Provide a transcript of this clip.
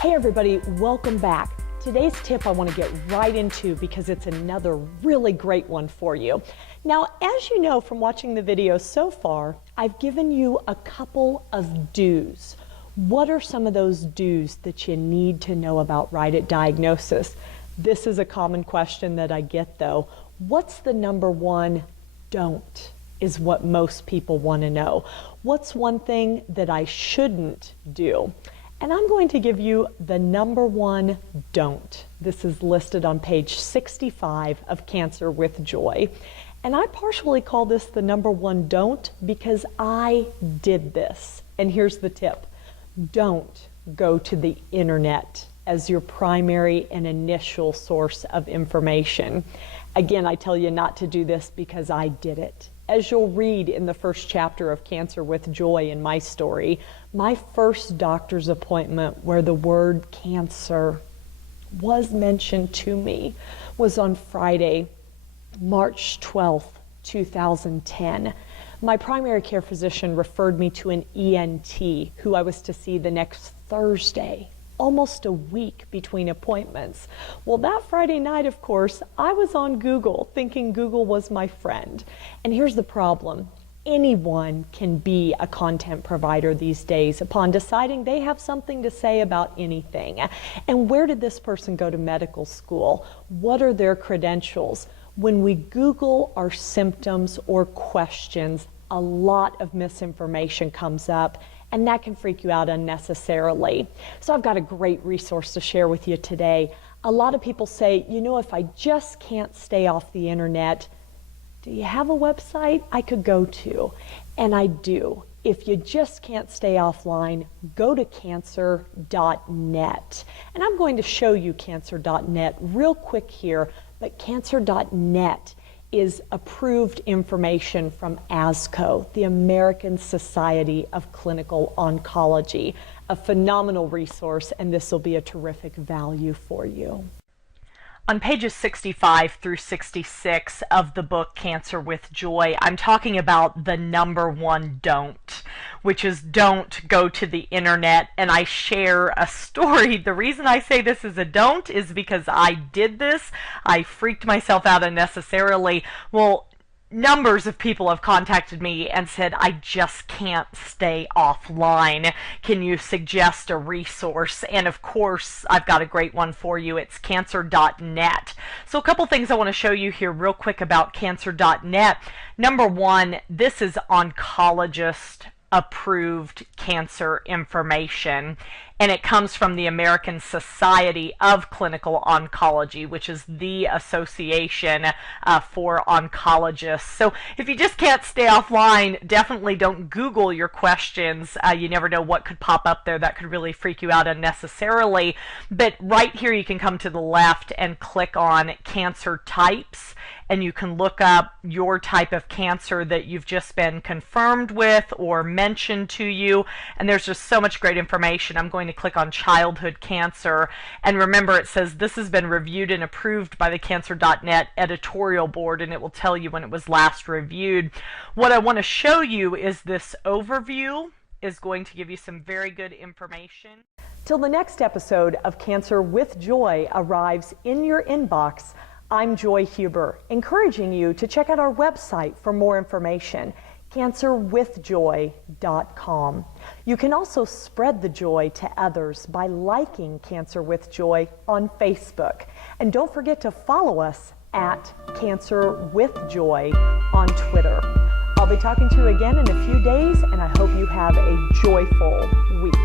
Hey everybody, welcome back. Today's tip I want to get right into because it's another really great one for you. Now, as you know from watching the video so far, I've given you a couple of do's. What are some of those do's that you need to know about right at diagnosis? This is a common question that I get though. What's the number one don't is what most people want to know. What's one thing that I shouldn't do? And I'm going to give you the number one don't. This is listed on page 65 of Cancer with Joy. And I partially call this the number one don't because I did this. And here's the tip. Don't go to the internet as your primary and initial source of information. Again, I tell you not to do this because I did it. As you'll read in the first chapter of Cancer with Joy in my story, my first doctor's appointment where the word cancer was mentioned to me was on Friday, March 12th, 2010. My primary care physician referred me to an ENT who I was to see the next Thursday, almost a week between appointments. Well, that Friday night, of course, I was on Google thinking Google was my friend. And here's the problem. Anyone can be a content provider these days upon deciding they have something to say about anything. And where did this person go to medical school? What are their credentials? When we Google our symptoms or questions, a lot of misinformation comes up, and that can freak you out unnecessarily. So I've got a great resource to share with you today. A lot of people say, you know, if I just can't stay off the internet, do you have a website I could go to? And I do. If you just can't stay offline, go to cancer.net. And I'm going to show you cancer.net real quick here, but cancer.net is approved information from ASCO, the American Society of Clinical Oncology, a phenomenal resource, and this will be a terrific value for you. On pages 65 through 66 of the book Cancer with Joy, I'm talking about the number one don't, which is don't go to the internet. And I share a story. The reason I say this is a don't is because I did this. I freaked myself out unnecessarily. Well, numbers of people have contacted me and said, I just can't stay offline. Can you suggest a resource? And of course, I've got a great one for you. It's cancer.net. So a couple things I want to show you here real quick about cancer.net. Number one, this is oncologist approved cancer information, and it comes from the American Society of Clinical Oncology, which is the association for oncologists. So if you just can't stay offline, definitely don't Google your questions. You never know what could pop up there that could really freak you out unnecessarily. But right here you can come to the left and click on cancer types, and you can look up your type of cancer that you've just been confirmed with or mentioned to you. And there's just so much great information. I'm going to click on childhood cancer. And remember, it says this has been reviewed and approved by the cancer.net editorial board, and it will tell you when it was last reviewed. What I want to show you is this overview is going to give you some very good information. Till the next episode of Cancer with Joy arrives in your inbox, I'm Joy Huber, encouraging you to check out our website for more information, cancerwithjoy.com. You can also spread the joy to others by liking Cancer with Joy on Facebook. And don't forget to follow us at Cancer with Joy on Twitter. I'll be talking to you again in a few days, and I hope you have a joyful week.